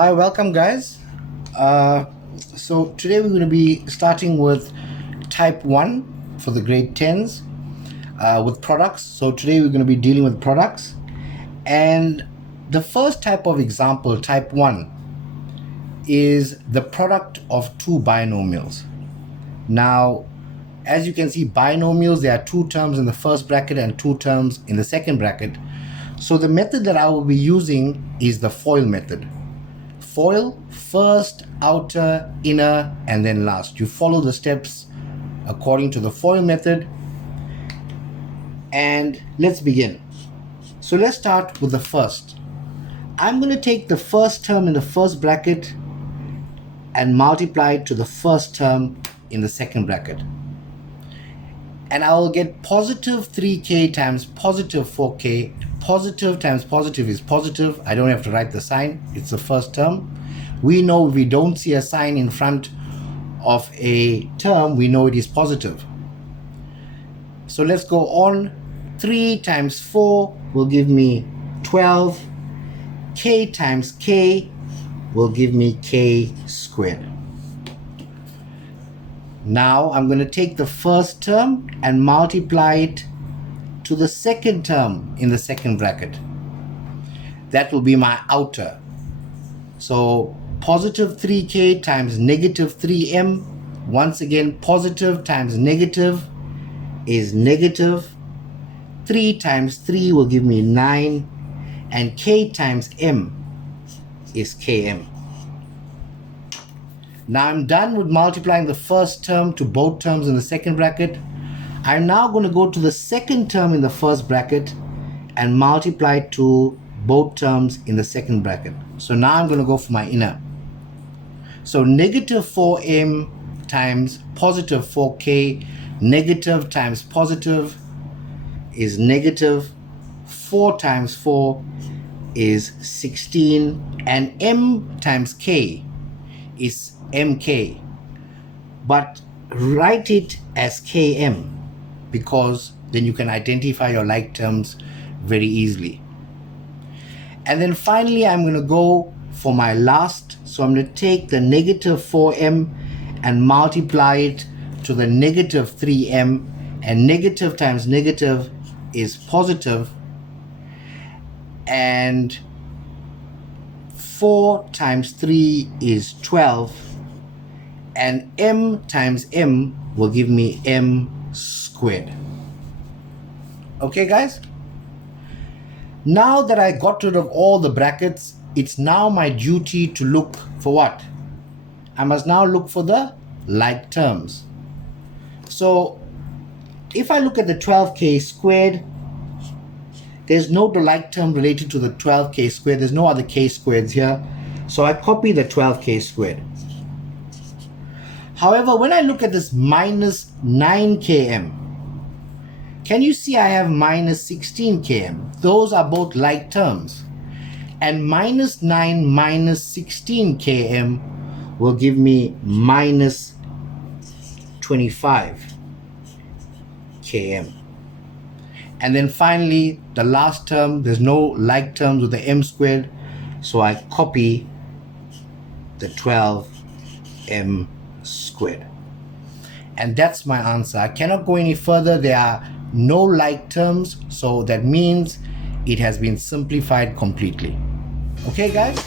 Hi, welcome guys. So today we're going to be starting with type 1 for the grade 10s with products. So today we're going to be dealing with products, and the first type of example, type 1, is the product of two binomials. Now, as you can see, binomials, there are two terms in the first bracket and two terms in the second bracket. So the method that I will be using is the FOIL method. FOIL, first, outer, inner, and then last. You follow the steps according to the FOIL method. And let's begin. So let's start with the first. I'm going to take the first term in the first bracket and multiply it to the first term in the second bracket. And I will get positive 3k times positive 4k. Positive times positive is positive. I don't have to write the sign. It's the first term. We know if we don't see a sign in front of a term, we know it is positive. So let's go on. 3 times 4 will give me 12. K times k will give me k squared. Now I'm going to take the first term and multiply it to the second term in the second bracket. That will be my outer. So positive 3k times negative 3m. Once again, positive times negative is negative. 3 times 3 will give me 9. And k times m is km. Now I'm done with multiplying the first term to both terms in the second bracket. I'm now going to go to the second term in the first bracket and multiply it to both terms in the second bracket. So now I'm going to go for my inner. So negative 4m times positive 4k, negative times positive is negative. 4 times 4 is 16, and m times k is mk. But write it as km, because then you can identify your like terms very easily. And then finally, I'm going to go for my last. So I'm going to take the negative 4m and multiply it to the negative 3m, and negative times negative is positive, and 4 times 3 is 12, and m times m will give me m squared. Okay guys, now that I got rid of all the brackets, it's now my duty to look for what? I must now look for the like terms. So if I look at the 12k squared, there's no like term related to the 12k squared. There's no other k squareds here. So I copy the 12k squared. However, when I look at this minus 9km, can you see I have minus 16km? Those are both like terms. And minus 9 minus 16km will give me minus 25km. And then finally, the last term, there's no like terms with the m squared, so I copy the 12m squared. And that's my answer. I cannot go any further. There are no like terms, so that means it has been simplified completely. Okay, guys?